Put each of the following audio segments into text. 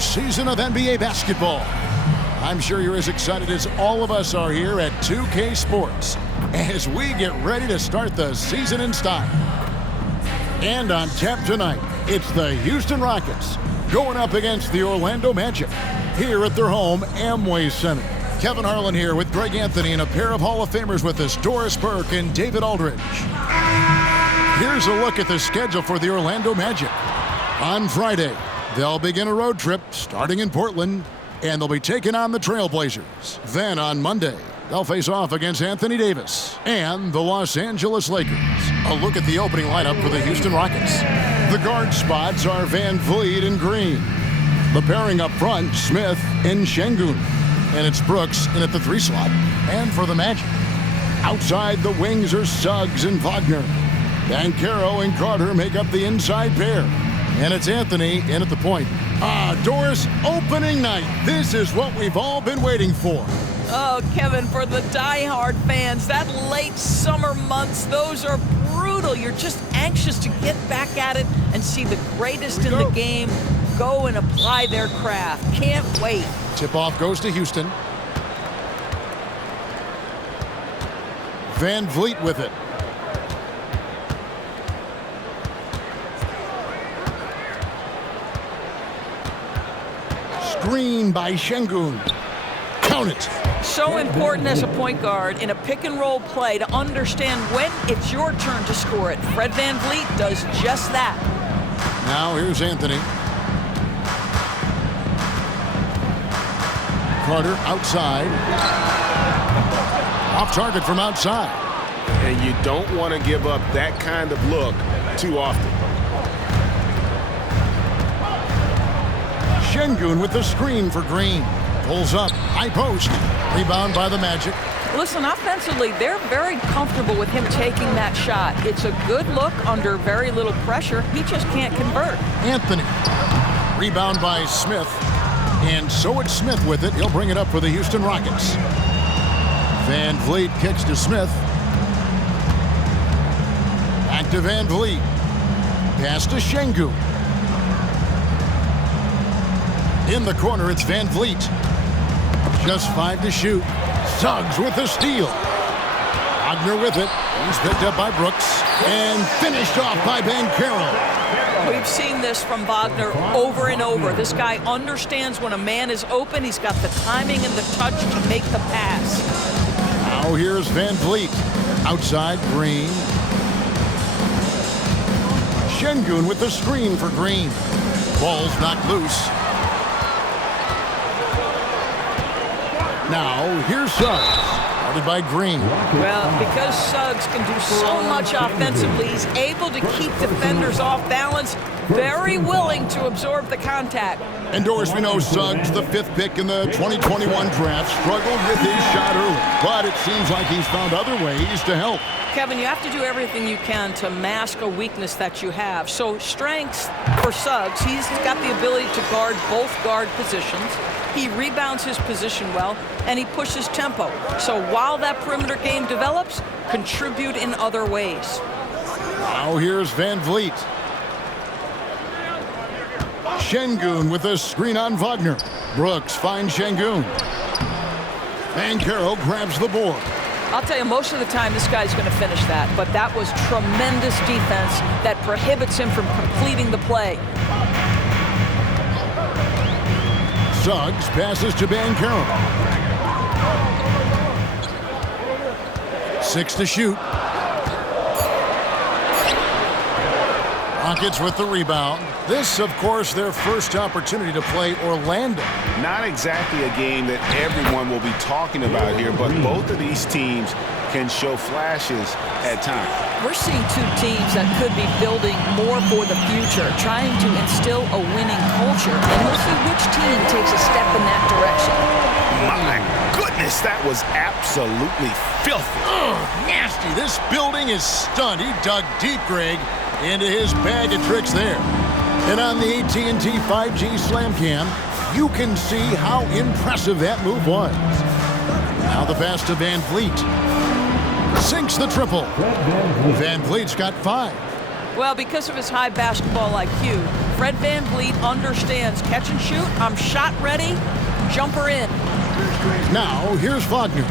season of NBA basketball. I'm sure you're as excited as all of us are here at 2K Sports as we get ready to start the season in style. And on tap tonight, it's the Houston Rockets going up against the Orlando Magic here at their home Amway Center. Kevin Harlan here with Greg Anthony and a pair of Hall of Famers with us, Doris Burke and David Aldridge. Here's a look at the schedule for the Orlando Magic. On Friday, they'll begin a road trip starting in Portland, and they'll be taking on the Trailblazers. Then on Monday, they'll face off against Anthony Davis and the Los Angeles Lakers. A look at the opening lineup for the Houston Rockets. The guard spots are Van Vliet and Green. The pairing up front, Smith and Şengün. And it's Brooks in at the 3 slot. And for the Magic, outside the wings are Suggs and Wagner. Banchero and Carter make up the inside pair. And it's Anthony in at the point. Doris, opening night. This is what we've all been waiting for. Oh, Kevin, for the die-hard fans, that late summer months, those are brutal. You're just anxious to get back at it and see the greatest in the game go and apply their craft. Can't wait. Tip-off goes to Houston. Van Vliet with it. Screen by Şengün. Count it. So important as a point guard in a pick-and-roll play to understand when it's your turn to score it. Fred Van Vliet does just that. Now here's Anthony. Carter outside. Off target from outside. And you don't want to give up that kind of look too often. Şengün with the screen for Green. Pulls up, high post. Rebound by the Magic. Listen, offensively, they're very comfortable with him taking that shot. It's a good look under very little pressure. He just can't convert. Anthony. Rebound by Smith. And so it's Smith with it. He'll bring it up for the Houston Rockets. Van Vliet kicks to Smith. Back to Van Vliet. Pass to Şengün. In the corner, it's Van Vliet. Just 5 to shoot. Suggs with the steal. Wagner with it. He's picked up by Brooks. And finished off by Banchero. We've seen this from Wagner over and over. This guy understands when a man is open. He's got the timing and the touch to make the pass. Now here's Van Vliet. Outside, Green. Şengün with the screen for Green. Ball's knocked loose. Now, here's Suggs, guarded by Green. Well, because Suggs can do so much offensively, he's able to keep defenders off balance, very willing to absorb the contact. And Doris, we know Suggs, the 5th pick in the 2021 draft, struggled with his shot early, but it seems like he's found other ways to help. Kevin, you have to do everything you can to mask a weakness that you have. So strengths for Suggs, he's got the ability to guard both guard positions. He rebounds his position well, and he pushes tempo. So while that perimeter game develops, contribute in other ways. Now here's Van Vliet. Şengün with a screen on Wagner. Brooks finds Şengün. Banchero grabs the board. I'll tell you, most of the time, this guy's going to finish that. But that was tremendous defense that prohibits him from completing the play. Suggs passes to Banchero. 6 to shoot. Rockets with the rebound. This, of course, their first opportunity to play Orlando. Not exactly a game that everyone will be talking about here, but both of these teams can show flashes at times. We're seeing two teams that could be building more for the future, trying to instill a winning culture, and we'll see which team takes a step in that direction. My goodness, that was absolutely filthy. Oh, nasty. This building is stunned. He dug deep, Greg, into his bag of tricks there. And on the AT&T 5G Slam Cam, you can see how impressive that move was. Now the pass to Van Vliet. Sinks the triple. Van Vliet's got 5. Well, because of his high basketball IQ, Fred VanVleet understands catch and shoot. I'm shot ready. Jumper in. Now, here's Wagner.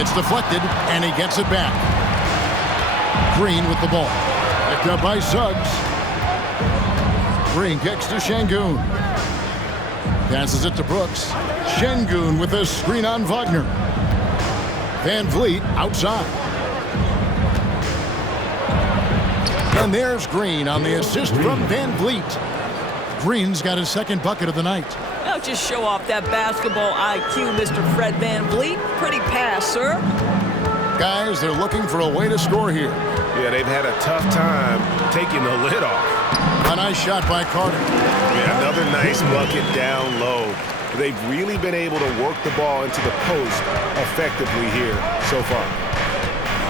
It's deflected, and he gets it back. Green with the ball. Picked up by Suggs. Green kicks to Şengün. Passes it to Brooks. Şengün with a screen on Wagner. VanVleet outside. And there's Green on the assist from VanVleet. Green's got his second bucket of the night. Now just show off that basketball IQ, Mr. Fred VanVleet. Pretty pass, sir. Guys, they're looking for a way to score here. Yeah, they've had a tough time taking the lid off. A nice shot by Carter. Yeah, another nice bucket down low. They've really been able to work the ball into the post effectively here so far.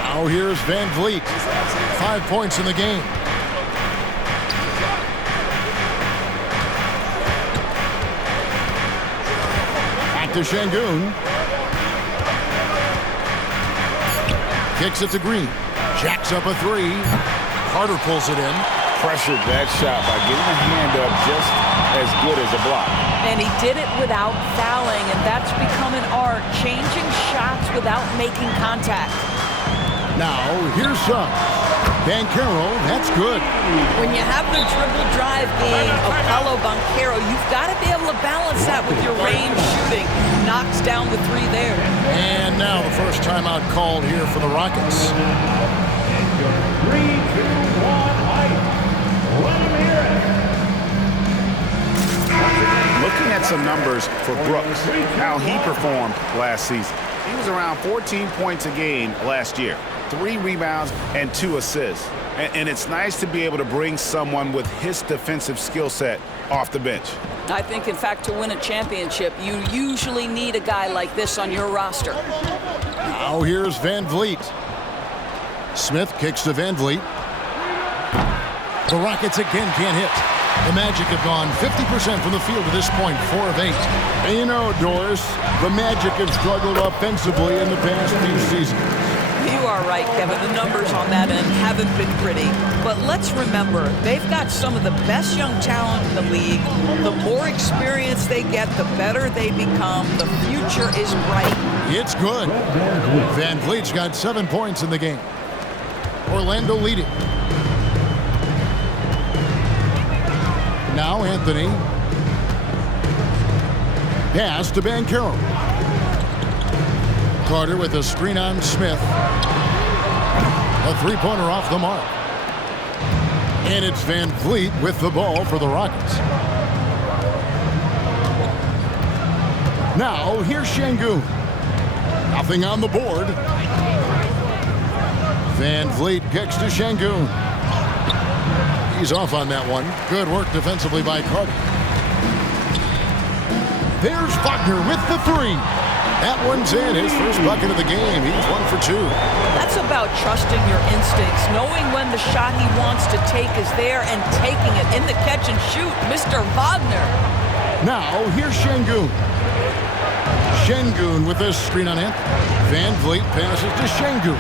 Now here's VanVleet. 5 points in the game. Back to Şengün. Kicks it to Green. Jacks up a three. Carter pulls it in. Pressured that shot by getting a hand up just as good as a block. And he did it without fouling, and that's become an art, changing shots without making contact. Now, here's Suggs. Banchero, that's good. When you have the dribble drive game of Paolo Banchero, you've got to be able to balance that with your range shooting. Knocks down the three there. And now the first timeout called here for the Rockets. 3, 2, 1, Looking at some numbers for Brooks, how he performed last season. He was around 14 points a game last year, 3 rebounds and 2 assists. And it's nice to be able to bring someone with his defensive skill set off the bench. I think, in fact, to win a championship, you usually need a guy like this on your roster. Now here's VanVleet. Smith kicks to VanVleet. The Rockets again can't hit. The Magic have gone 50% from the field to this point, 4 of 8. And you know, Doris, the Magic have struggled offensively in the past few seasons. You are right, Kevin. The numbers on that end haven't been pretty. But let's remember, they've got some of the best young talent in the league. The more experience they get, the better they become. The future is bright. It's good. VanVleet's got 7 points in the game. Orlando leading. Now Anthony. Pass to Banchero. Carter with a screen on Smith. A three-pointer off the mark. And it's VanVleet with the ball for the Rockets. Now here's Şengün. Nothing on the board. VanVleet kicks to Şengün. He's off on that one. Good work defensively by Carter. There's Wagner with the three. That one's in. His first bucket of the game. He's 1 for 2. That's about trusting your instincts, knowing when the shot he wants to take is there and taking it in the catch and shoot. Mr. Wagner. Now, here's Şengün. Şengün with a screen on Anthony. VanVleet passes to Şengün.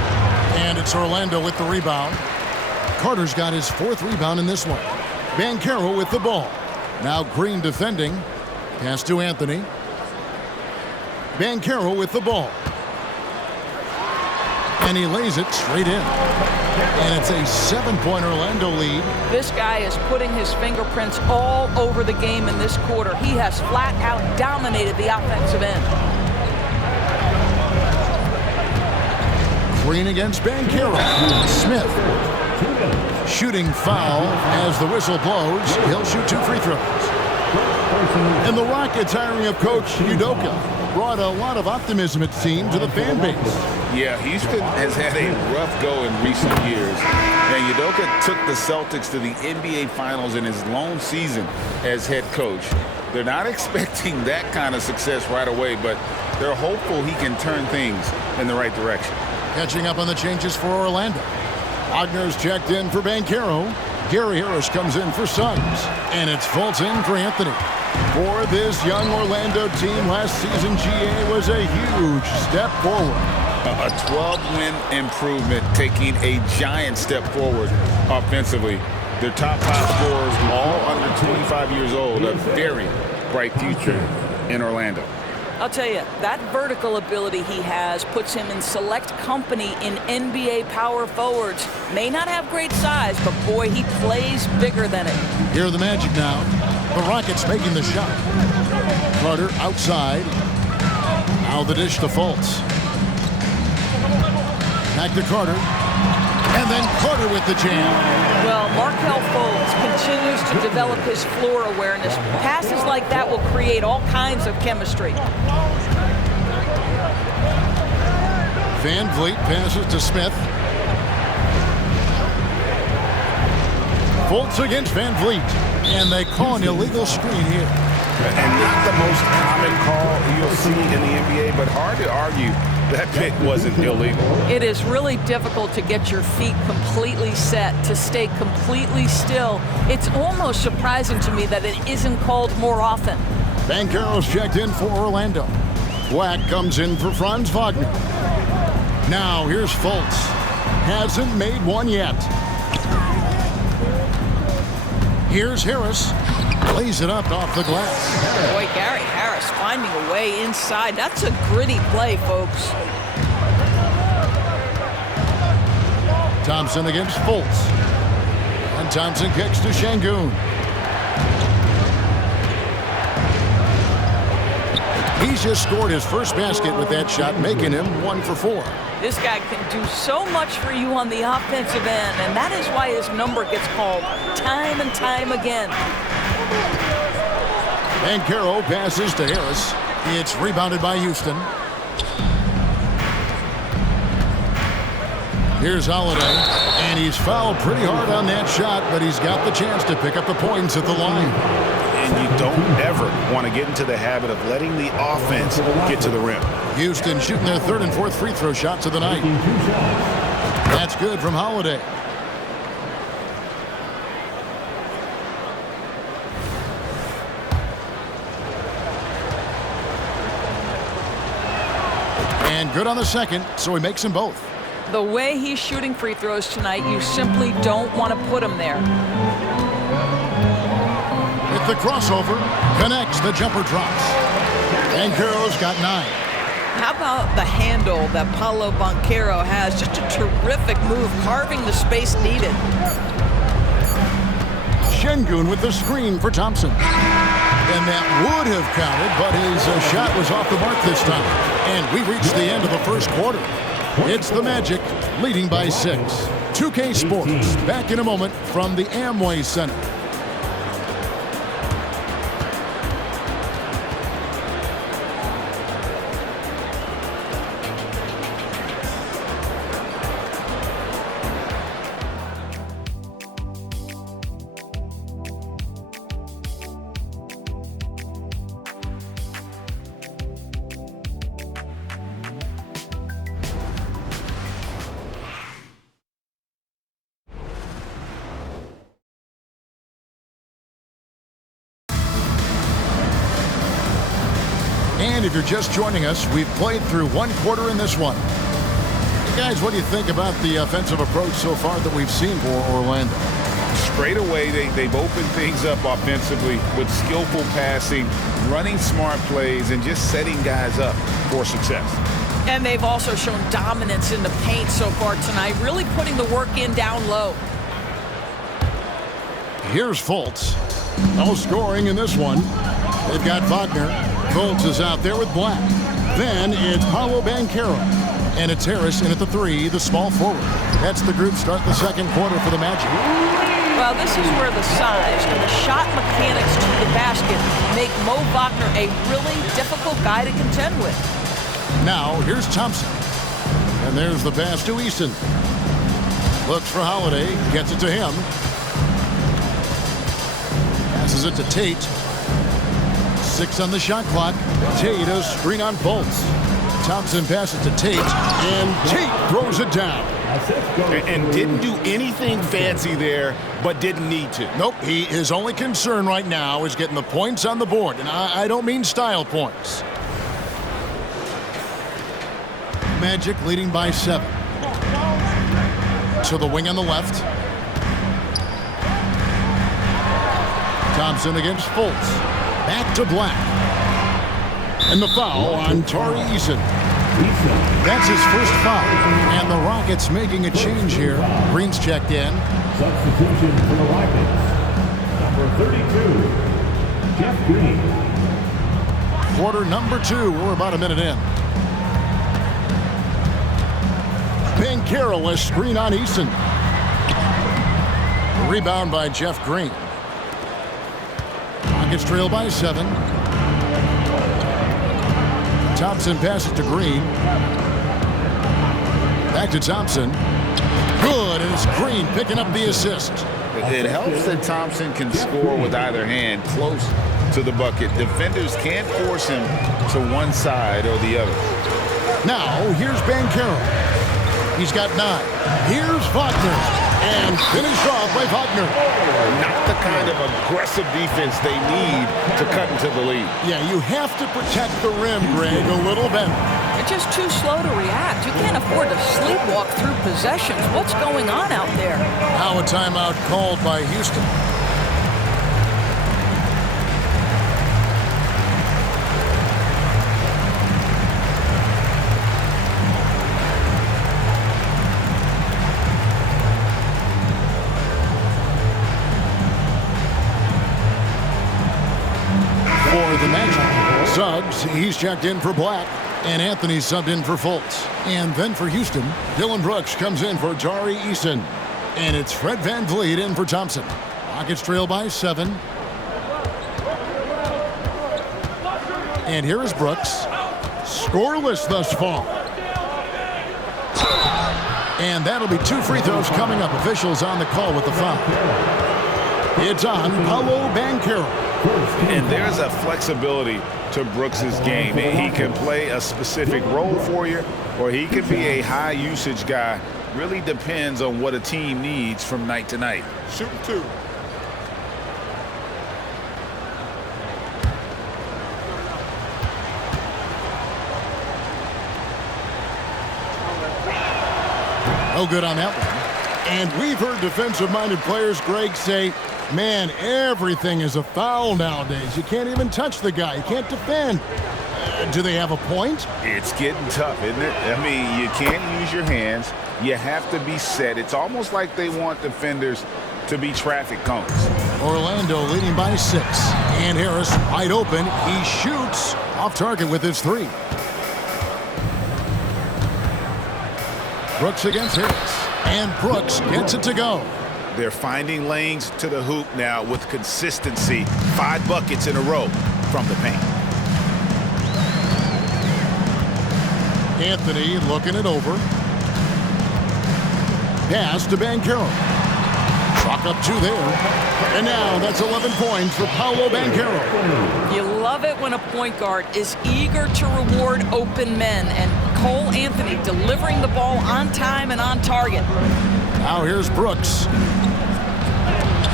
And it's Orlando with the rebound. Carter's got his 4th rebound in this one. Banchero with the ball. Now Green defending. Pass to Anthony. Banchero with the ball. And he lays it straight in. And it's a 7-point Orlando lead. This guy is putting his fingerprints all over the game in this quarter. He has flat out dominated the offensive end. Green against Banchero. Smith. Shooting foul as the whistle blows. He'll shoot 2 free throws. And the Rockets hiring of Coach Udoka brought a lot of optimism, it seemed, to the fan base. Yeah, Houston has had a rough go in recent years. And Udoka took the Celtics to the NBA Finals in his lone season as head coach. They're not expecting that kind of success right away, but they're hopeful he can turn things in the right direction. Catching up on the changes for Orlando. Wagner's checked in for Banchero. Gary Harris comes in for Suggs. And it's Fultz in for Anthony. For this young Orlando team, last season GA was a huge step forward. A 12-win improvement, taking a giant step forward offensively. Their top 5 scorers, all under 25 years old, a very bright future in Orlando. I'll tell you, that vertical ability he has puts him in select company in NBA power forwards. May not have great size, but boy, he plays bigger than it. Here are the Magic now. The Rockets making the shot. Carter outside. Now the dish to Fultz. Back to Carter. And then Carter with the jam. Well, Markelle Fultz continues to develop his floor awareness. Passes like that will create all kinds of chemistry. Van Vliet passes to Smith. Fultz against Van Vliet. And they call an illegal screen here. And not the most common call you'll see in the NBA, but hard to argue that pick wasn't illegal. It is really difficult to get your feet completely set, to stay completely still. It's almost surprising to me that it isn't called more often. Banchero's checked in for Orlando. Black comes in for Franz Wagner. Now here's Fultz. Hasn't made one yet. Here's Harris. Lays it up off the glass. Boy, Gary Harris finding a way inside. That's a gritty play, folks. Thompson against Fultz. And Thompson kicks to Şengün. He's just scored his first basket with that shot, making him 1 for 4. This guy can do so much for you on the offensive end, and that is why his number gets called time and time again. Banchero passes to Harris. It's rebounded by Houston. Here's Holiday, and he's fouled pretty hard on that shot, but he's got the chance to pick up the points at the line. And you don't ever want to get into the habit of letting the offense get to the rim. Houston shooting their 3rd and 4th free throw shots of the night. That's good from Holiday. And good on the second, so he makes them both. The way he's shooting free throws tonight, you simply don't want to put him there. With the crossover, connects, the jumper drops. Banchero's got 9. How about the handle that Paolo Banchero has? Just a terrific move, carving the space needed. Şengün with the screen for Thompson. And that would have counted, but his shot was off the mark this time. And we reached the end of the first quarter. It's the Magic leading by 6. 2K Sports back in a moment from the Amway Center. And if you're just joining us, we've played through 1 quarter in this one. Guys, what do you think about the offensive approach so far that we've seen for Orlando? Straight away, they've opened things up offensively with skillful passing, running smart plays, and just setting guys up for success. And they've also shown dominance in the paint so far tonight, really putting the work in down low. Here's Fultz. No scoring in this one. They've got Wagner. Fultz is out there with Black. Then it's Paolo Banchero. And it's Harris in at the 3, the small forward. That's the group start the second quarter for the Magic. Well, this is where the size and the shot mechanics to the basket make Mo Wagner a really difficult guy to contend with. Now, here's Thompson. And there's the pass to Easton. Looks for Holiday, gets it to him. Passes it to Tate. 6 on the shot clock. Tate a screen on Fultz. Thompson passes to Tate, and Tate throws it down. And didn't do anything fancy there, but didn't need to. Nope, his only concern right now is getting the points on the board, and I don't mean style points. Magic leading by 7. To the wing on the left. Thompson against Fultz. Back to Black. And the foul on Tari Eason. That's his first foul. And the Rockets making a change here. Green's checked in. Substitution for the Rockets. Number 32, Jeff Green. Quarter number 2. We're about a minute in. Banchero, a screen on Eason. Rebound by Jeff Green. Rockets trail by 7. Thompson passes to Green. Back to Thompson. Good, and it's Green picking up the assist. It helps that Thompson can score with either hand close to the bucket. Defenders can't force him to one side or the other. Now, here's Banchero. He's got 9. Here's Wagner. And finished off by Wagner. Not the kind of aggressive defense they need to cut into the lead. Yeah, you have to protect the rim, Greg, a little better. They're just too slow to react. You can't afford to sleepwalk through possessions. What's going on out there? Now a timeout called by Houston. Suggs, he's checked in for Black, and Anthony subbed in for Fultz. And then for Houston, Dylan Brooks comes in for Tari Eason. And it's Fred VanVleet in for Thompson. Rockets trail by 7. And here is Brooks. Scoreless thus far. And that'll be 2 free throws coming up. Officials on the call with the foul. It's on Paolo Banchero. And there's a flexibility to Brooks's game. He can play a specific role for you, or he can be a high usage guy. Really depends on what a team needs from night to night. Shooting 2. No good on that one. And we've heard defensive-minded players, Greg, say, man, everything is a foul nowadays. You can't even touch the guy. You can't defend. Do they have a point? It's getting tough, isn't it? I mean, you can't use your hands. You have to be set. It's almost like they want defenders to be traffic cones. Orlando leading by 6. And Harris wide open. He shoots off target with his 3. Brooks against Harris. And Brooks gets it to go. They're finding lanes to the hoop now with consistency. 5 buckets in a row from the paint. Anthony looking it over. Pass to Banchero. Chalk up 2 there. And now that's 11 points for Paolo Banchero. You love it when a point guard is eager to reward open men. And Cole Anthony delivering the ball on time and on target. Now here's Brooks.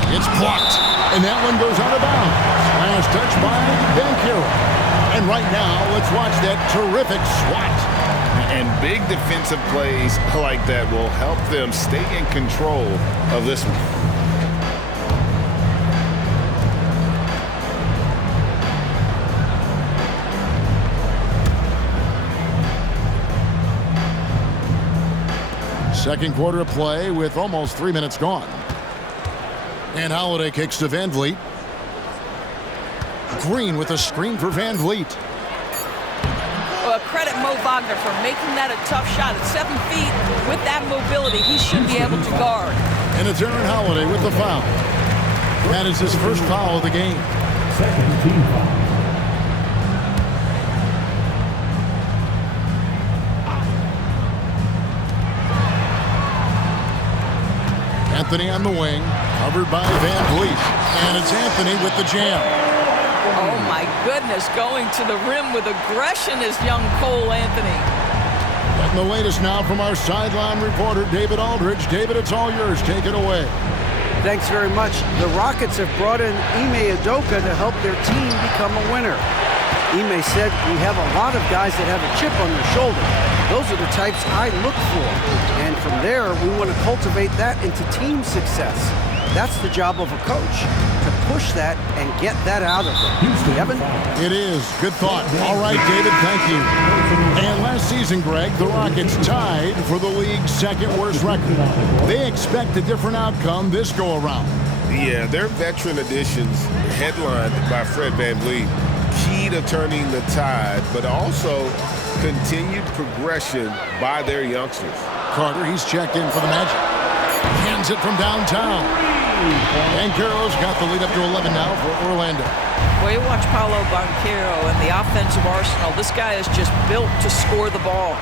It's blocked, and that one goes out of bounds. Last touch by Banchero. And right now, let's watch that terrific swat. And big defensive plays like that will help them stay in control of this one. Second quarter of play with almost 3 minutes gone. And Holiday kicks to VanVleet. Green with a screen for VanVleet. Well, credit Mo Wagner for making that a tough shot. At 7 feet, with that mobility, he should be able to guard. And it's Aaron Holiday with the foul. That is his first foul of the game. Second team foul. Anthony on the wing, covered by VanVleet. And it's Anthony with the jam. Oh, my goodness, going to the rim with aggression is young Cole Anthony. And the latest now from our sideline reporter, David Aldridge. David, it's all yours. Take it away. Thanks very much. The Rockets have brought in Ime Udoka to help their team become a winner. Ime said, we have a lot of guys that have a chip on their shoulder. Those are the types I look for. And from there, we want to cultivate that into team success. That's the job of a coach, to push that and get that out of them. Evan? It is. Good thought. All right, David, thank you. And last season, Greg, the Rockets tied for the league's second worst record. They expect a different outcome this go-around. Yeah, their veteran additions, headlined by Fred VanVleet, key to turning the tide, but also continued progression by their youngsters. Carter, he's checked in for the Magic. Hands it from downtown. Banchero's got the lead up to 11 now for Orlando. Well, you watch Paolo Banchero and the offensive arsenal. This guy is just built to score the ball.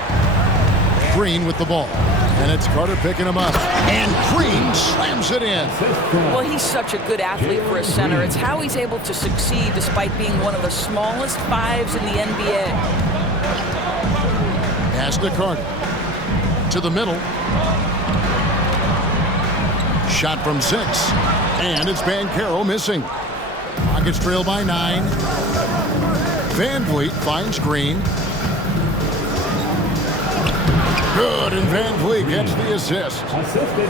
Green with the ball. And it's Carter picking him up. And Green slams it in. Well, he's such a good athlete for a center. It's how he's able to succeed despite being one of the smallest fives in the NBA. Pass to Carter. To the middle. Shot from 6. And it's Banchero missing. Rockets trail by 9. VanVleet finds Green. Good, and VanVleet gets the assist.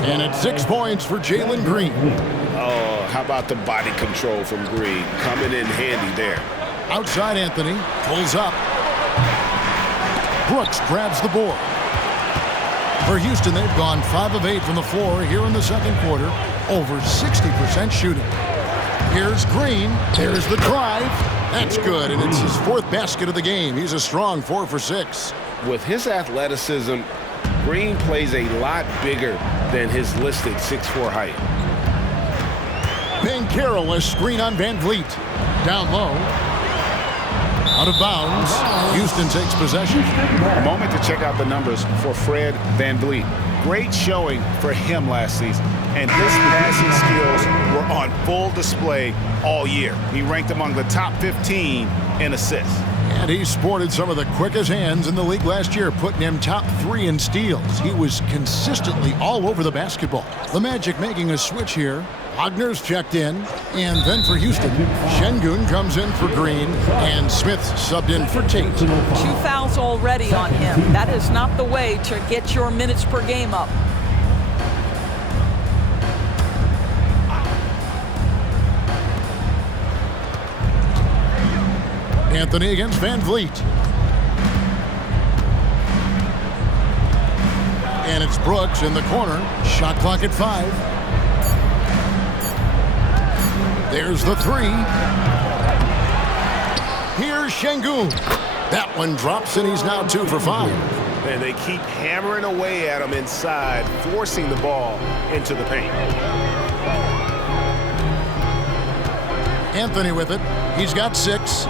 And it's 6 points for Jalen Green. Oh, how about the body control from Green? Coming in handy there. Outside Anthony, pulls up. Brooks grabs the board. For Houston, they've gone 5 of 8 from the floor here in the second quarter. Over 60% shooting. Here's Green. There's the drive. That's good, and it's his 4th basket of the game. He's a strong 4 for 6. With his athleticism, Green plays a lot bigger than his listed 6'4" height. Banchero, a screen on VanVleet. Down low. Out of bounds. Houston takes possession. A moment to check out the numbers for Fred VanVleet. Great showing for him last season, and his passing skills were on full display all year. He ranked among the top 15 in assists. And he sported some of the quickest hands in the league last year, putting him top 3 in steals. He was consistently all over the basketball. The Magic making a switch here. Wagner's checked in, and then for Houston, Şengün comes in for Green, and Smith subbed in for Tate. 2 fouls already on him. That is not the way to get your minutes per game up. Anthony against VanVleet. And it's Brooks in the corner. Shot clock at 5. There's the 3. Here's Şengün. That one drops, and he's now 2 for 5. And they keep hammering away at him inside, forcing the ball into the paint. Anthony with it. He's got 6.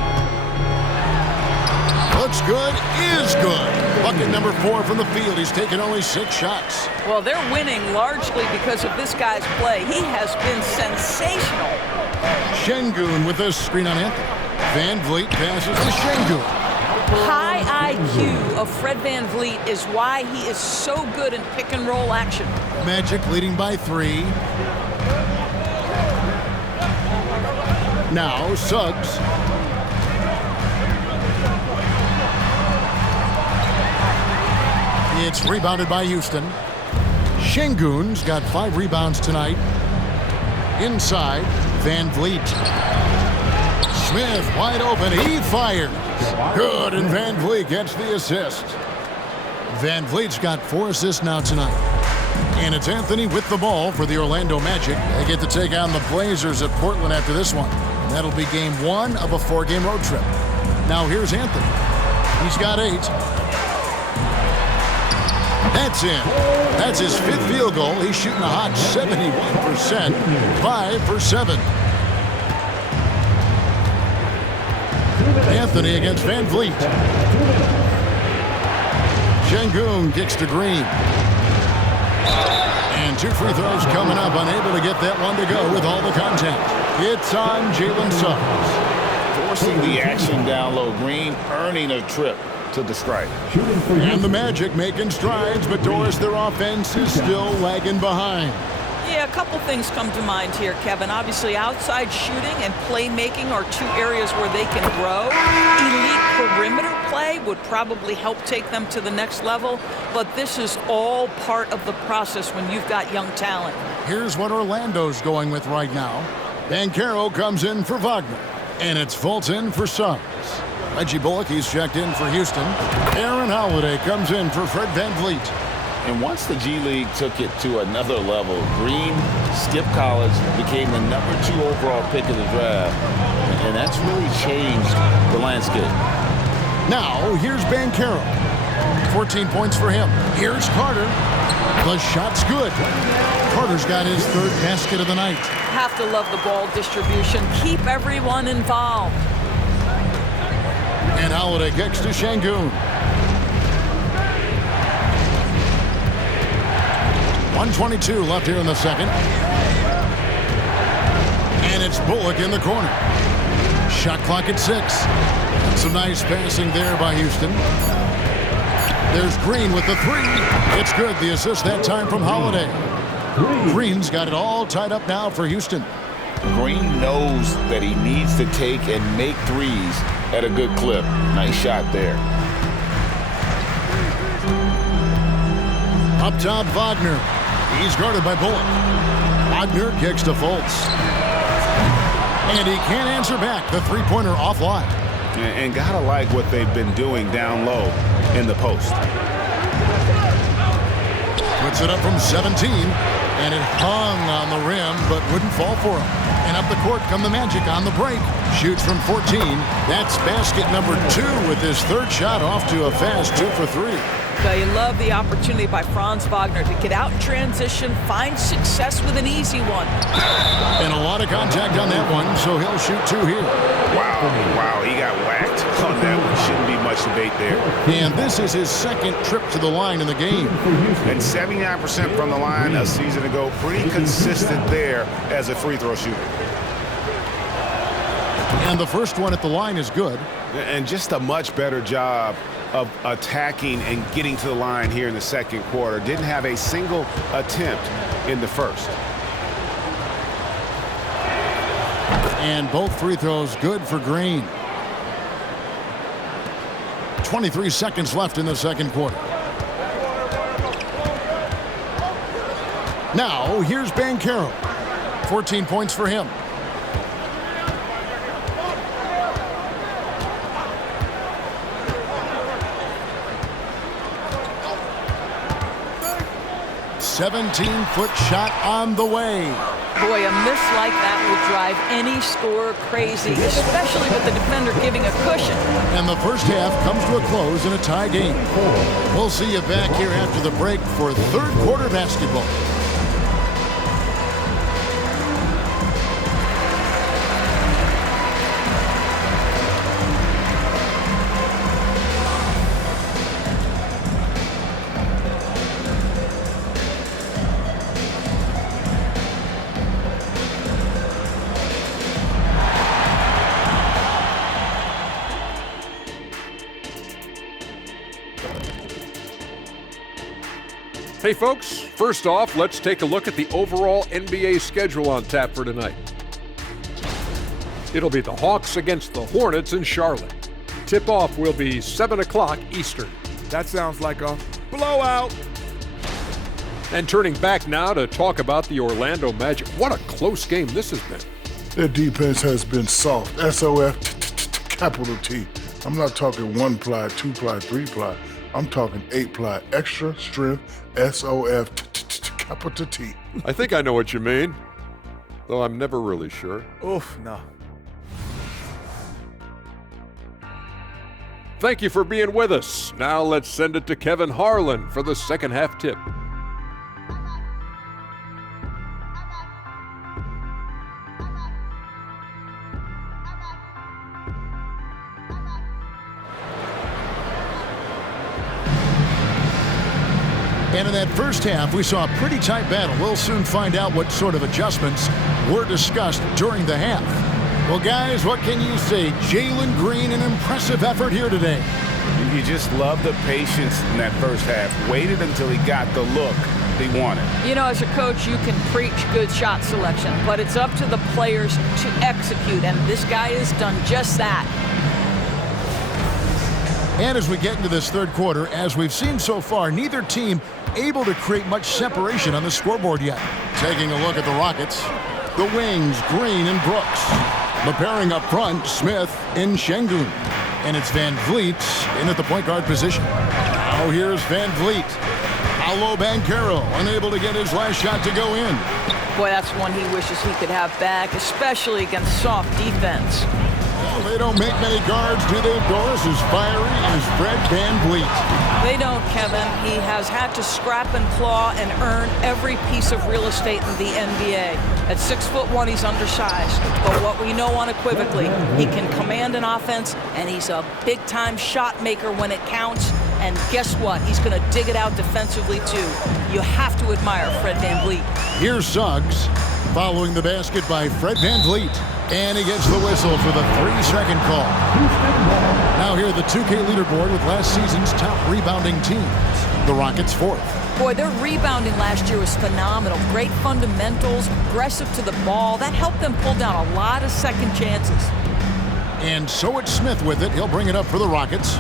Looks good, is good. Bucket number 4 from the field. He's taken only 6 shots. Well, they're winning largely because of this guy's play. He has been sensational. Şengün with a screen on Anthony. VanVleet passes to Şengün. High IQ of Fred VanVleet is why he is so good in pick-and-roll action. Magic leading by 3. Now Suggs. It's rebounded by Houston. Şengün's got 5 rebounds tonight. Inside, VanVleet. Smith wide open. He fires. Good, and VanVleet gets the assist. VanVleet's got 4 assists now tonight. And it's Anthony with the ball for the Orlando Magic. They get to take on the Blazers at Portland after this one. And that'll be game 1 of a 4-game road trip. Now here's Anthony. He's got 8. That's in. That's his 5th field goal. He's shooting a hot 71%. 5 for 7. Anthony against VanVleet. Şengün kicks to Green. And 2 free throws coming up. Unable to get that one to go with all the contact. It's on Jalen Suggs. Forcing the action down low. Green earning a trip to the strike. And the Magic making strides, but Doris, their offense is still lagging behind. Yeah, a couple things come to mind here, Kevin. Obviously, outside shooting and playmaking are two areas where they can grow. Elite perimeter play would probably help take them to the next level, but this is all part of the process when you've got young talent. Here's what Orlando's going with right now. Banchero comes in for Wagner, and it's Fulton for Suggs. Reggie Bullock, he's checked in for Houston. Aaron Holiday comes in for Fred VanVleet. And once the G League took it to another level, Green skipped college, became the #2 overall pick of the draft, and that's really changed the landscape. Now, here's Banchero. 14 points for him. Here's Carter. The shot's good. Carter's got his third basket of the night. Have to love the ball distribution. Keep everyone involved. And Holiday kicks to Şengün. 1:22 left here in the second. And it's Bullock in the corner. Shot clock at 6. Some nice passing there by Houston. There's Green with the 3. It's good. The assist that time from Holiday. Green's got it all tied up now for Houston. Green knows that he needs to take and make threes at a good clip. Nice shot there. Up top, Wagner. He's guarded by Bullock. Wagner kicks to Fultz. And he can't answer back. The three-pointer offline. And gotta like what they've been doing down low in the post. Puts it up from 17, and it hung on the rim, but wouldn't fall for him. And up the court come the Magic on the break. Shoots from 14. That's basket number 2 with his third shot off to a fast 2 for 3. You love the opportunity by Franz Wagner to get out in transition, find success with an easy one. And a lot of contact on that one, so he'll shoot 2 here. Wow, he got whacked on that one. Shouldn't be much debate there. And this is his second trip to the line in the game. And 79% from the line a season ago. Pretty consistent there as a free throw shooter. And the first one at the line is good. And just a much better job of attacking and getting to the line here in the second quarter. Didn't have a single attempt in the first. And both free throws good for Green. 23 seconds left in the second quarter. Now, here's Banchero. 14 points for him. "17-foot shot on the way." Boy, a miss like that will drive any scorer crazy, especially with the defender giving a cushion. And the first half comes to a close in a tie game. We'll see you back here after the break for third quarter basketball. Hey folks, first off, let's take a look at the overall NBA schedule on tap for tonight. It'll be the Hawks against the Hornets in Charlotte. Tip-off will be 7 o'clock Eastern. That sounds like a blowout. And turning back now to talk about the Orlando Magic. What a close game this has been. Their defense has been soft. SOF, capital T. I'm not talking 1-ply, 2-ply, 3-ply. I'm talking 8-ply, extra strength, SOF, capital T. I think I know what you mean, though I'm never really sure. Oof, no. Thank you for being with us. Now let's send it to Kevin Harlan for the second half tip. And in that first half, we saw a pretty tight battle. We'll soon find out what sort of adjustments were discussed during the half. Well, guys, what can you say? Jalen Green, an impressive effort here today. You just love the patience in that first half. Waited until he got the look. he wanted. You know, as a coach, you can preach good shot selection, but it's up to the players to execute, and this guy has done just that. And as we get into this third quarter, as we've seen so far, neither team able to create much separation on the scoreboard yet. Taking a look at the Rockets, the wings, Green and Brooks. The pairing up front, Smith and Şengün. And it's Van Vliet in at the point guard position. Now here's Van Vliet. Paolo Banchero unable to get his last shot to go in. Boy, that's one he wishes he could have back, especially against soft defense. Well, they don't make many guards, do they, Doris? As fiery as Fred Van Vliet. They don't, Kevin. He has had to scrap and claw and earn every piece of real estate in the NBA. At 6'1", he's undersized. But what we know unequivocally, he can command an offense, and he's a big-time shot maker when it counts. And guess what? He's going to dig it out defensively, too. You have to admire Fred Van Vliet. Here's Suggs, following the basket by Fred Van Vliet. And he gets the whistle for the 3-second call. Now here, the 2K leaderboard with last season's top rebounding teams. The Rockets 4th. Boy, their rebounding last year was phenomenal. Great fundamentals, aggressive to the ball. That helped them pull down a lot of second chances. And so it's Smith with it. He'll bring it up for the Rockets.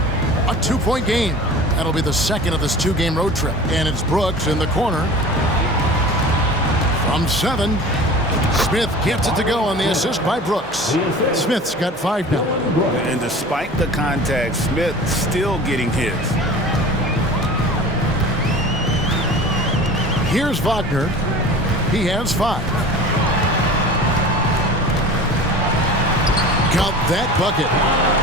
A 2-point game. That'll be the second of this 2-game road trip. And it's Brooks in the corner. From 7. Smith gets it to go on the assist by Brooks. Smith's got 5 now. And despite the contact, Smith still getting his. Here's Wagner. He has 5. Count that bucket.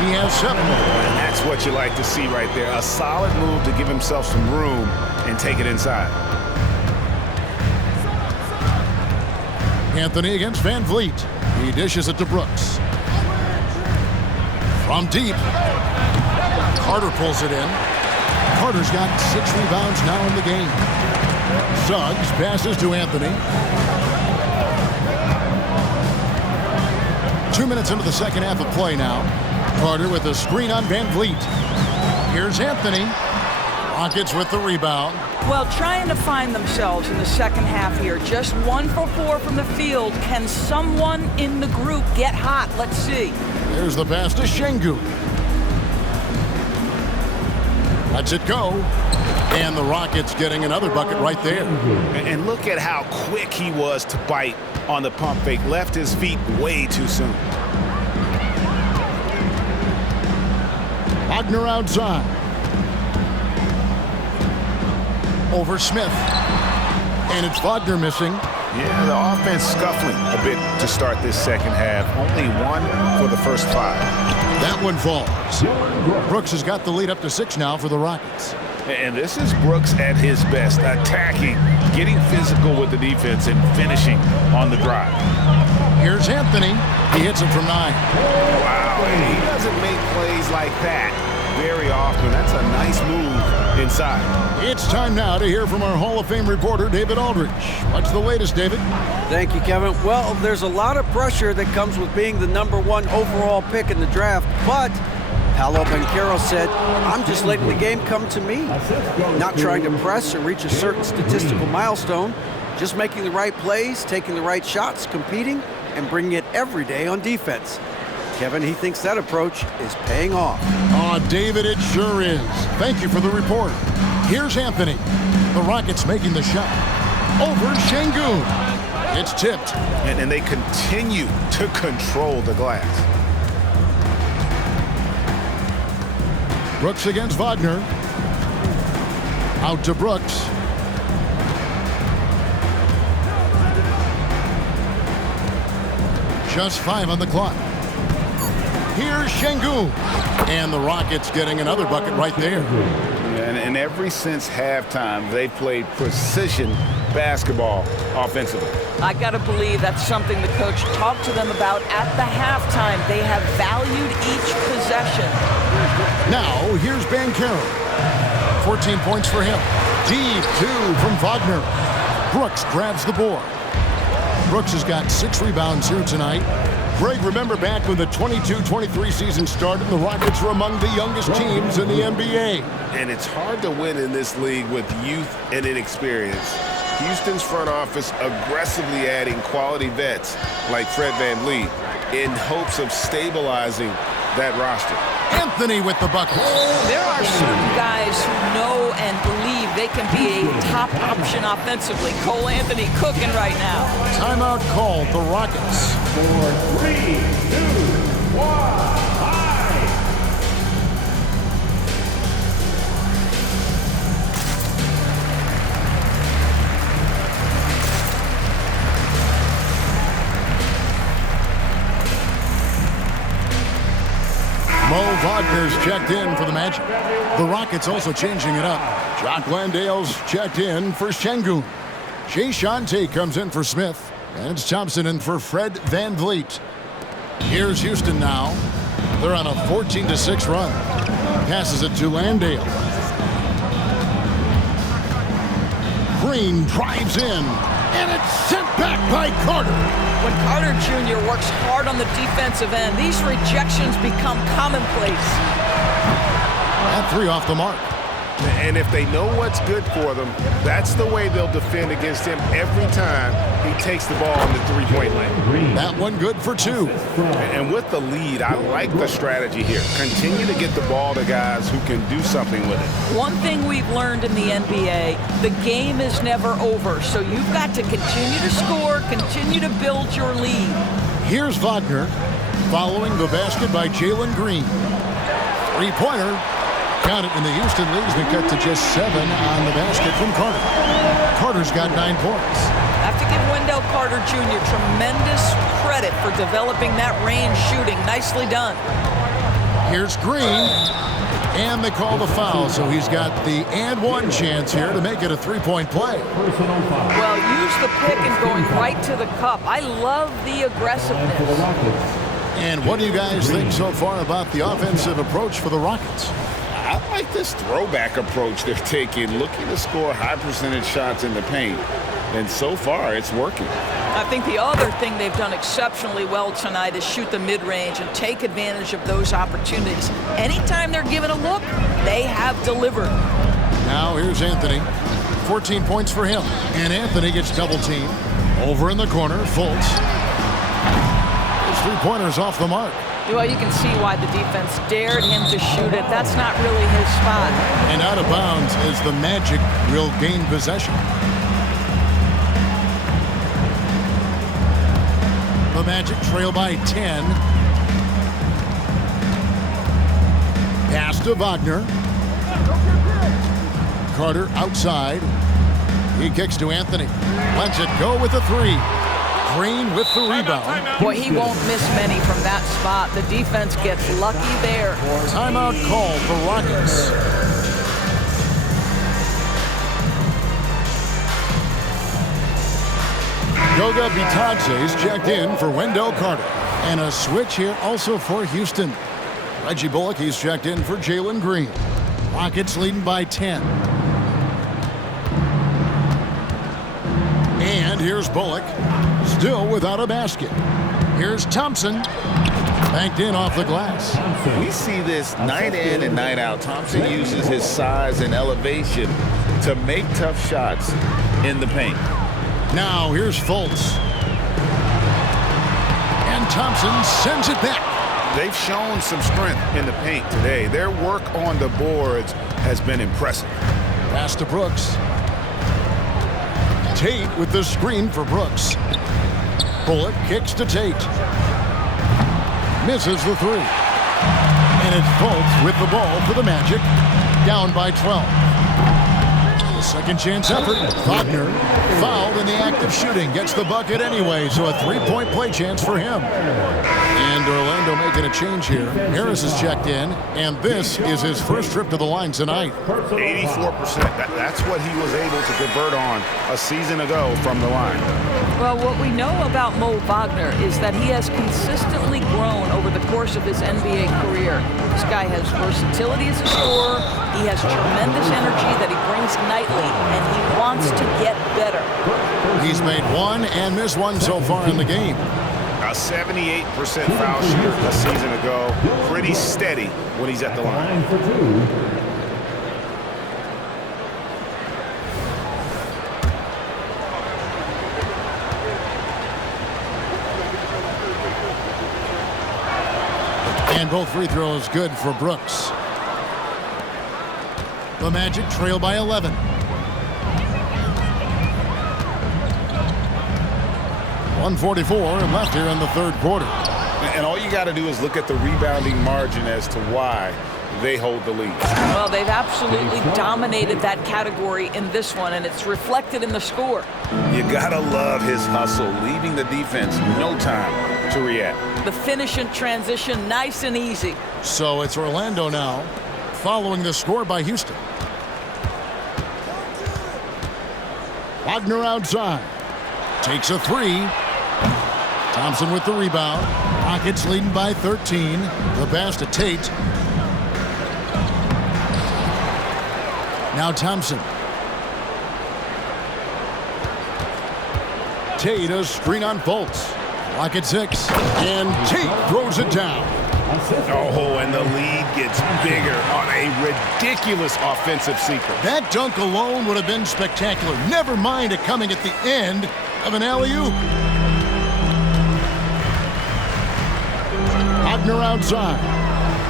He has 7 more. And that's what you like to see right there. A solid move to give himself some room and take it inside. Anthony against Van Vliet. He dishes it to Brooks. From deep. Carter pulls it in. Carter's got 6 rebounds now in the game. Suggs passes to Anthony. 2 minutes into the second half of play now. Carter with a screen on Van Vliet. Here's Anthony. Rockets with the rebound. Well, trying to find themselves in the second half here. Just 1 for 4 from the field. Can someone in the group get hot? Let's see. There's the pass to Şengün. Lets it go. And the Rockets getting another bucket right there. And look at how quick he was to bite on the pump fake. Left his feet way too soon. Wagner outside. Over Smith. And it's Wagner missing. Yeah, the offense scuffling a bit to start this second half. Only 1 for the first 5. That one falls. Brooks has got the lead up to 6 now for the Rockets. And this is Brooks at his best, attacking, getting physical with the defense, and finishing on the drive. Here's Anthony. He hits it from 9. Wow, and he doesn't make plays like that very often. That's a nice move inside. It's time now to hear from our Hall of Fame reporter, David Aldridge. What's the latest, David? Thank you, Kevin. Well, there's a lot of pressure that comes with being the #1 overall pick in the draft, but Paolo Banchero said, I'm just letting the game come to me. Not trying to press or reach a certain statistical milestone, just making the right plays, taking the right shots, competing, and bringing it every day on defense. Kevin, he thinks that approach is paying off. Oh, David, it sure is. Thank you for the report. Here's Anthony. The Rockets making the shot. Over Şengün. It's tipped. And they continue to control the glass. Brooks against Wagner. Out to Brooks. Just 5 on the clock. Here's Şengün. And the Rockets getting another bucket right there. And ever since halftime, they played precision basketball offensively. I got to believe that's something the coach talked to them about at the halftime. They have valued each possession. Now, here's Banchero. 14 points for him. Deep 2 from Wagner. Brooks grabs the board. Brooks has got 6 rebounds here tonight. Greg, remember back when the 22-23 season started, the Rockets were among the youngest teams in the NBA. And it's hard to win in this league with youth and inexperience. Houston's front office aggressively adding quality vets like Fred VanVleet in hopes of stabilizing that roster. Anthony with the bucket. There are certain guys who know and believe they can be a top option offensively. Cole Anthony cooking right now. Timeout called the Rockets. 4, 3, 2, 1. Mo Wagner's checked in for the Magic. The Rockets also changing it up. Jock Landale's checked in for Şengün. Jay Shante comes in for Smith. And it's Thompson in for Fred VanVleet. Here's Houston now. They're on a 14-6 run. Passes it to Landale. Green drives in. And it's sent back by Carter. When Carter Jr. works hard on the defensive end, these rejections become commonplace. That three off the mark. And if they know what's good for them, that's the way they'll defend against him every time he takes the ball in the three-point lane. That one good for two. And with the lead, I like the strategy here. Continue to get the ball to guys who can do something with it. One thing we've learned in the NBA, the game is never over. So you've got to continue to score, continue to build your lead. Here's Wagner following the basket by Jalen Green. Three-pointer. Count it, and the Houston lead has been cut to just 7 on the basket from Carter. Carter's got 9 points. I have to give Wendell Carter Jr. tremendous credit for developing that range shooting. Nicely done. Here's Green, and they call the foul, so he's got the and one chance here to make it a three-point play. Well, use the pick and going right to the cup. I love the aggressiveness. And what do you guys think so far about the offensive approach for the Rockets? I like this throwback approach they're taking, looking to score high percentage shots in the paint. And so far, it's working. I think the other thing they've done exceptionally well tonight is shoot the mid-range and take advantage of those opportunities. Anytime they're given a look, they have delivered. Now here's Anthony. 14 points for him. And Anthony gets double-teamed. Over in the corner, Fultz. His three-pointer's off the mark. Well, you can see why the defense dared him to shoot it. That's not really his spot. And out of bounds as the Magic will gain possession. The Magic trail by 10. Pass to Wagner. Carter outside. He kicks to Anthony. Lets it go with a three. Green with the rebound. Boy, he won't miss many from that spot. The defense gets lucky there. Timeout called the Rockets. Goga Bitadze's checked in for Wendell Carter. And a switch here also for Houston. Reggie Bullock, he's checked in for Jalen Green. Rockets leading by 10. And here's Bullock, still without a basket. Here's Thompson, banked in off the glass. We see this night in and night out. Thompson uses his size and elevation to make tough shots in the paint. Now here's Fultz. And Thompson sends it back. They've shown some strength in the paint today. Their work on the boards has been impressive. Pass to Brooks. Tate with the screen for Brooks. Bullock kicks to Tate. Misses the three. And it's Fultz with the ball for the Magic. Down by 12. Second chance effort. Wagner fouled in the act of shooting. Gets the bucket anyway, so a three-point play chance for him. And Orlando making a change here. Harris is checked in, and this is his first trip to the line tonight. 84%. That's what he was able to convert on a season ago from the line. Well, what we know about Mo Wagner is that he has consistently grown over the course of his NBA career. This guy has versatility as a scorer. He has tremendous energy that he brings nightly, and he wants to get better. He's made one and missed one so far in the game. A 78% foul shooter a season ago. Pretty steady when he's at the line. For two. And both free throws good for Brooks. The Magic trail by 11. .144 left here in the third quarter. And all you got to do is look at the rebounding margin as to why they hold the lead. Well, they've absolutely dominated that category in this one, and it's reflected in the score. You got to love his hustle, leaving the defense no time to react. The finish and transition, nice and easy. So it's Orlando now, following the score by Houston. Wagner outside. Takes a three. Thompson with the rebound. Rockets leading by 13. The pass to Tate. Now Thompson. Tate a screen on Fultz. Clock at 6. And Tate throws it down. Oh, and the lead gets bigger on a ridiculous offensive sequence. That dunk alone would have been spectacular. Never mind it coming at the end of an alley-oop. Wagner outside.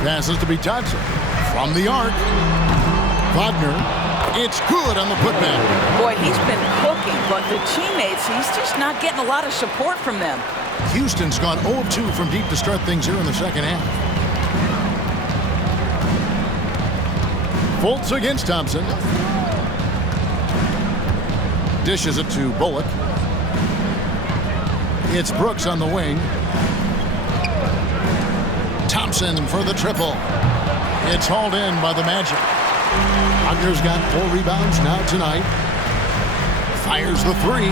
Passes to be Thompson. From the arc. Wagner. It's good on the putback. Boy, he's been cooking, but the teammates, he's just not getting a lot of support from them. Houston's gone 0 of 2 from deep to start things here in the second half. Fultz against Thompson. Dishes it to Bullock. It's Brooks on the wing. Thompson for the triple. It's hauled in by the Magic. Wagner's got 4 rebounds now tonight. Fires the 3.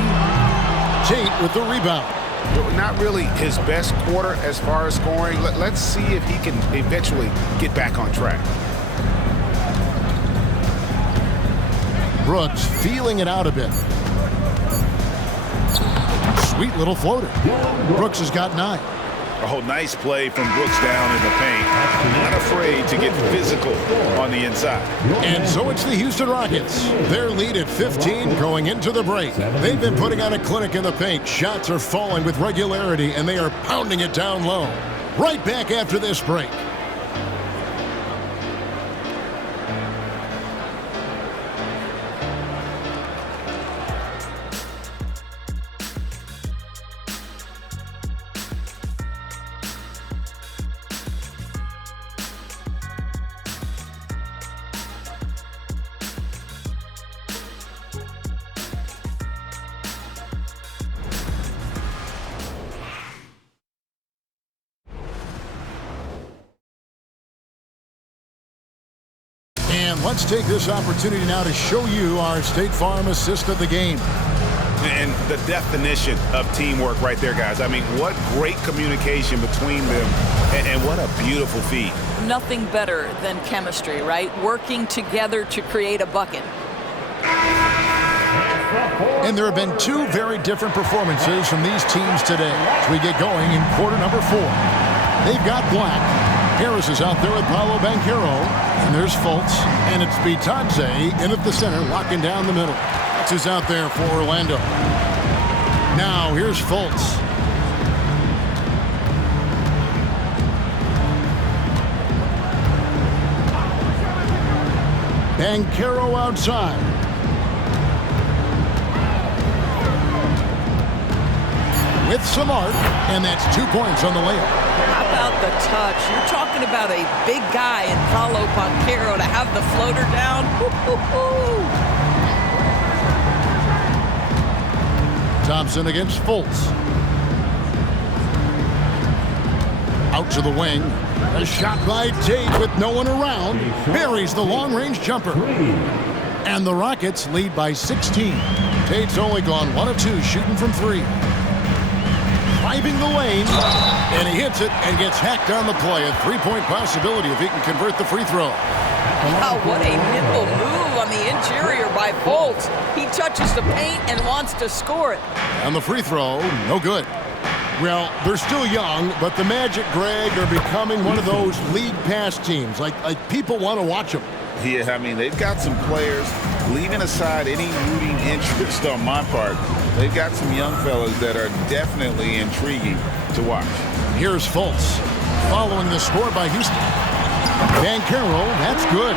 Tate with the rebound. Not really his best quarter as far as scoring. Let's see if he can eventually get back on track. Brooks feeling it out a bit. Sweet little floater. Brooks has got 9. Oh, nice play from Brooks down in the paint. Not afraid to get physical on the inside. And so it's the Houston Rockets. Their lead at 15 going into the break. They've been putting on a clinic in the paint. Shots are falling with regularity, and they are pounding it down low. Right back after this break. And let's take this opportunity now to show you our State Farm assist of the game. And the definition of teamwork right there, guys. I mean, what great communication between them, and what a beautiful feed. Nothing better than chemistry, right? Working together to create a bucket. And there have been 2 very different performances from these teams today as we get going in quarter number 4. They've got Black. Harris is out there with Paolo Banchero. And there's Fultz. And it's Bitadze in at the center, locking down the middle. That's who's out there for Orlando. Now, here's Fultz. Banchero outside. With some arc, and that's 2 points on the layup. How about the touch? You're talking about a big guy in Paolo Banchero to have the floater down. Thompson against Fultz. Out to the wing. A shot by Tate with no one around. Buries the long-range jumper. And the Rockets lead by 16. Tate's only gone 1 of 2 shooting from 3. Driving the lane, and he hits it and gets hacked on the play. A 3-point possibility if he can convert the free throw. Wow, what a nimble move on the interior by Fultz. He touches the paint and wants to score it. And the free throw, no good. Well, they're still young, but the Magic, Greg, are becoming one of those league pass teams. Like people want to watch them. Yeah, I mean, they've got some players, leaving aside any rooting interest on my part, they've got some young fellas that are definitely intriguing to watch. Here's Fultz. Following the score by Houston. Banchero, that's good.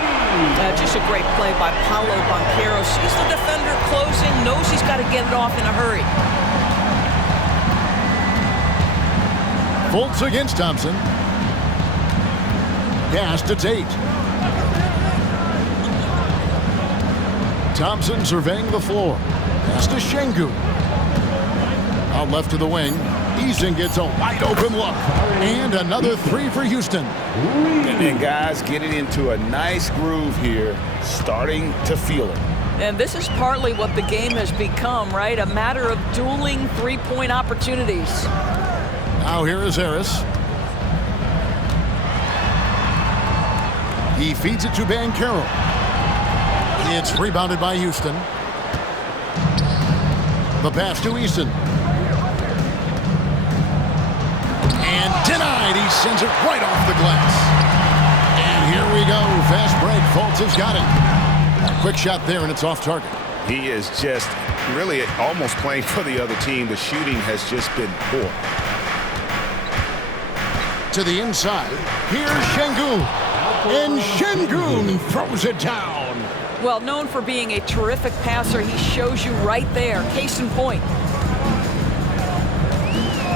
Just a great play by Paolo Banchero. Sees the defender closing, knows he's got to get it off in a hurry. Fultz against Thompson. Pass to Tate. Thompson surveying the floor. Pass to Şengün. Out left to the wing. Eason gets a wide open look. And another three for Houston. And guys getting into a nice groove here, starting to feel it. And this is partly what the game has become, right? A matter of dueling three-point opportunities. Now here is Harris. He feeds it to Banchero. It's rebounded by Houston. The pass to Eason. And denied. He sends it right off the glass. And here we go. Fast break. Fultz has got it. A quick shot there, and it's off target. He is just really almost playing for the other team. The shooting has just been poor. To the inside. Here's Şengün. And Şengün throws it down. Well, known for being a terrific passer, he shows you right there. Case in point.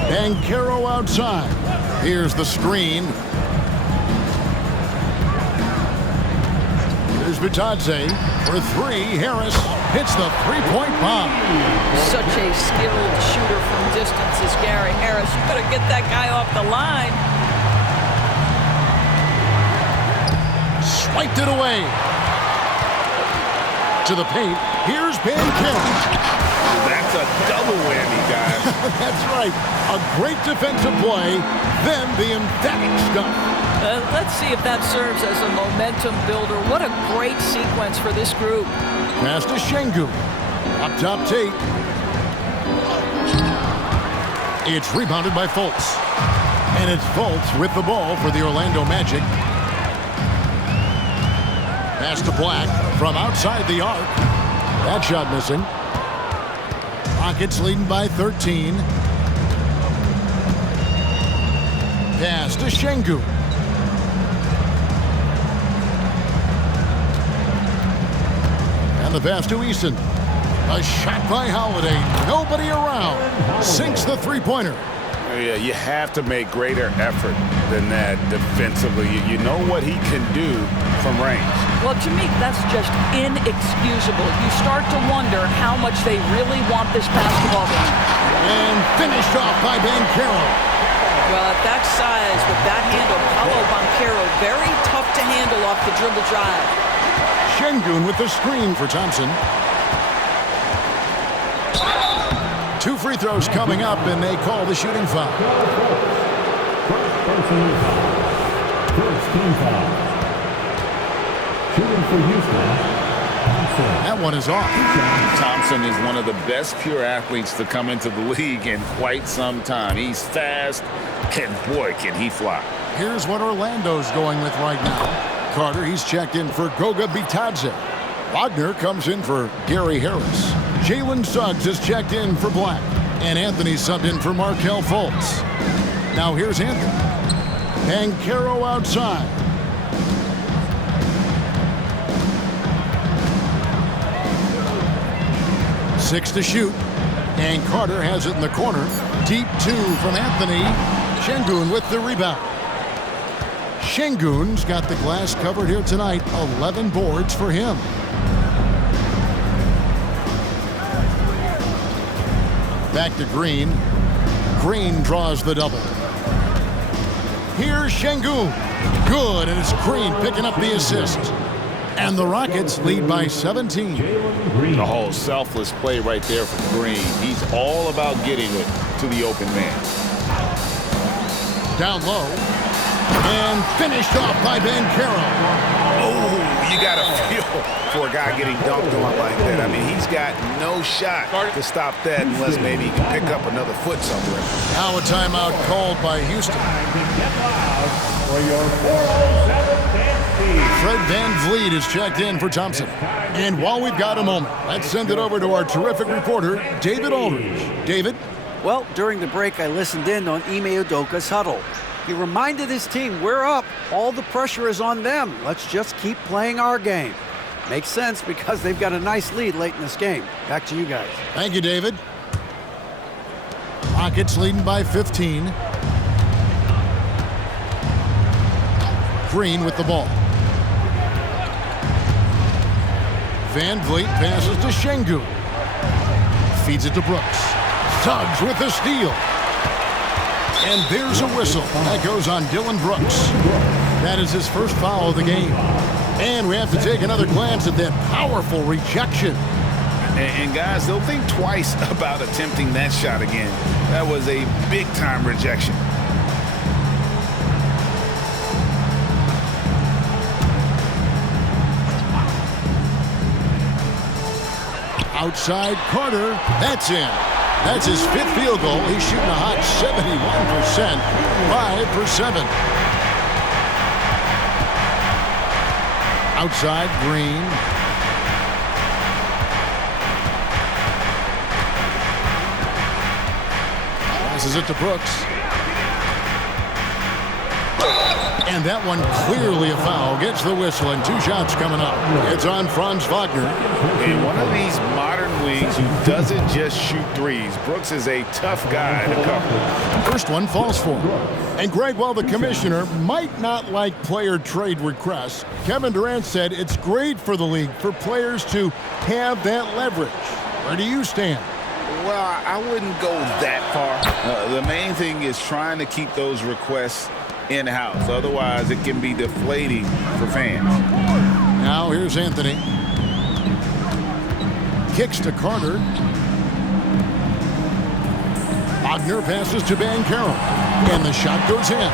Banchero outside. Here's the screen. Here's Bitadze for three. Harris hits the three-point bomb. Such a skilled shooter from distance is Gary Harris. You better get that guy off the line. Swiped it away. To the paint. Here's Banchero. That's a double whammy, guys. That's right. A great defensive play, then the emphatic stuff. Let's see if that serves as a momentum builder. What a great sequence for this group. Pass to Şengün. Up top Tate. It's rebounded by Fultz. And it's Fultz with the ball for the Orlando Magic. Pass to Black from outside the arc. That shot missing. Rockets leading by 13. Pass to Şengün. And the pass to Eason. A shot by Holiday. Nobody around. Sinks the three-pointer. Yeah, you have to make greater effort than that defensively. You know what he can do from range. Well, to me, that's just inexcusable. You start to wonder how much they really want this basketball game. And finished off by Banchero. Well, at that size, with that handle, Paolo Banchero, very tough to handle off the dribble drive. Şengün with the screen for Thompson. Two free throws coming up, and they call the shooting foul. First team foul. Shooting for Houston. That one is off. Thompson is one of the best pure athletes to come into the league in quite some time. He's fast, and boy, can he fly. Here's what Orlando's going with right now. Carter, he's checked in for Goga Bitadze. Wagner comes in for Gary Harris. Jalen Suggs is checked in for Black. And Anthony subbed in for Markelle Fultz. Now here's Anthony. Banchero outside. Six to shoot. And Carter has it in the corner. Deep two from Anthony. Şengün with the rebound. Şengün's got the glass covered here tonight. 11 boards for him. Back to Green. Green draws the double. Here's Şengün. Good, and it's Green picking up the assist. And the Rockets lead by 17. The whole selfless play right there from Green. He's all about getting it to the open man. Down low. And finished off by Banchero. Oh, you got to feel for a guy getting dunked on like that. I mean, he's got no shot to stop that unless maybe he can pick up another foot somewhere. Now a timeout called by Houston. For your 407 dance Fred VanVleet is checked in for Thompson. And while we've got a moment, let's send it over to our terrific reporter, David Aldridge. David? Well, during the break, I listened in on Ime Udoka's huddle. He reminded his team, we're up. All the pressure is on them. Let's just keep playing our game. Makes sense because they've got a nice lead late in this game. Back to you guys. Thank you, David. Rockets leading by 15. Green with the ball. Van Vliet passes to Şengün. Feeds it to Brooks. Suggs with the steal. And there's a whistle. That goes on Dylan Brooks. That is his first foul of the game. And we have to take another glance at that powerful rejection. And guys, they'll think twice about attempting that shot again. That was a big-time rejection. Outside Carter, that's in. That's his 5th field goal. He's shooting a hot 71%, 5 for 7. Outside Green. Passes it to Brooks. And that one clearly a foul. Gets the whistle and 2 shots coming up. It's on Franz Wagner. And one of these modern wings who doesn't just shoot threes. Brooks is a tough guy to cover. First one falls for him. And Greg, while the commissioner might not like player trade requests, Kevin Durant said it's great for the league for players to have that leverage. Where do you stand? Well, I wouldn't go that far. The main thing is trying to keep those requests in-house. Otherwise, it can be deflating for fans. Now here's Anthony. Kicks to Carter. Wagner passes to Banchero. And the shot goes in.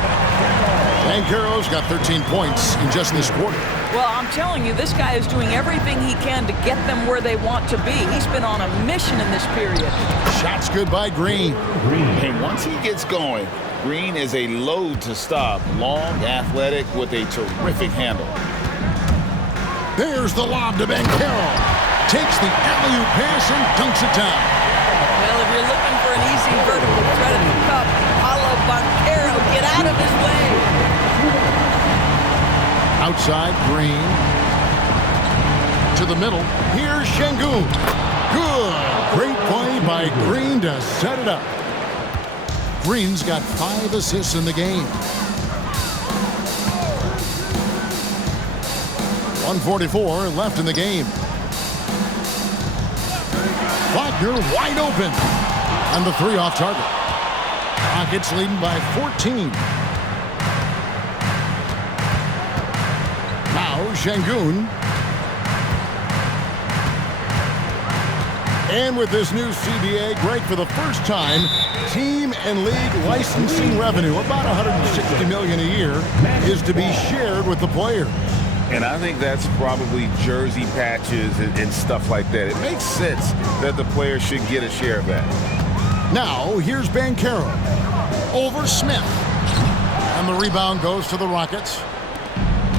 Banchero's got 13 points in just this quarter. Well, I'm telling you, this guy is doing everything he can to get them where they want to be. He's been on a mission in this period. Shots good by Green. And once he gets going, Green is a load to stop. Long, athletic, with a terrific handle. There's the lob to Banchero. Takes the alley-oop pass and dunks it down. Well, if you're looking for an easy vertical threat at the cup, Paulo Banchero, get out of his way. Outside, Green. To the middle. Here's Şengün. Good. Great play by Green to set it up. Green's got 5 assists in the game. 1:44 left in the game. Wagner wide open. And the 3 off target. Rockets leading by 14. Now Şengün. And with this new CBA, Greg, for the first time, team and league licensing revenue, about $160 million a year, is to be shared with the players. And I think that's probably jersey patches and stuff like that. It makes sense that the players should get a share of that. Now, here's Banchero. Over Smith. And the rebound goes to the Rockets.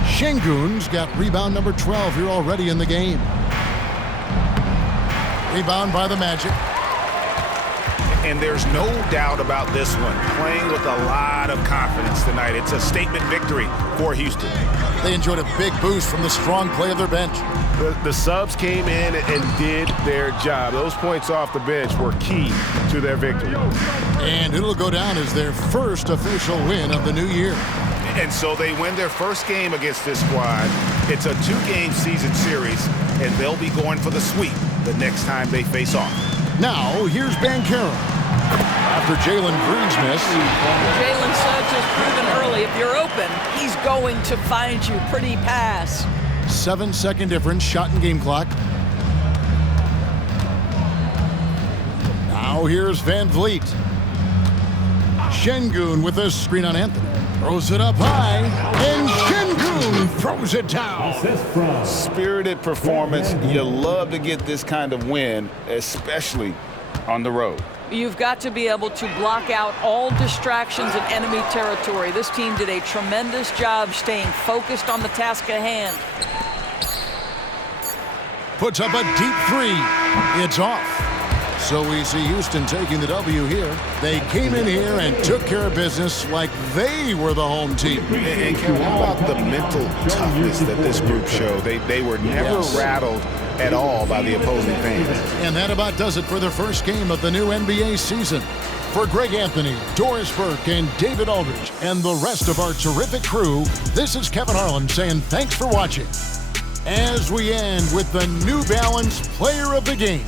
Şengün's got rebound number 12 here already in the game. Rebound by the Magic. And there's no doubt about this one. Playing with a lot of confidence tonight. It's a statement victory for Houston. They enjoyed a big boost from the strong play of their bench. The subs came in and did their job. Those points off the bench were key to their victory. And it'll go down as their first official win of the new year. And so they win their first game against this squad. It's a 2-game season series, and they'll be going for the sweep the next time they face off. Now, here's Banchero. After Jalen Green's miss. Jalen Suggs has proven early, if you're open, he's going to find you. Pretty pass. 7-second difference, shot and game clock. Now here's Van Vliet. Şengün with a screen on Anthony. Throws it up high, and Şengün throws it down. Spirited performance. You love to get this kind of win, especially on the road. You've got to be able to block out all distractions in enemy territory. This team did a tremendous job staying focused on the task at hand. Puts up a deep 3. It's off. So we see Houston taking the W here. They came in here and took care of business like they were the home team. And Kevin, how about the mental toughness that this group showed? They were never rattled at all by the opposing fans. And that about does it for the first game of the new NBA season. For Greg Anthony, Doris Burke, and David Aldridge, and the rest of our terrific crew, this is Kevin Harlan saying thanks for watching. As we end with the New Balance Player of the Game,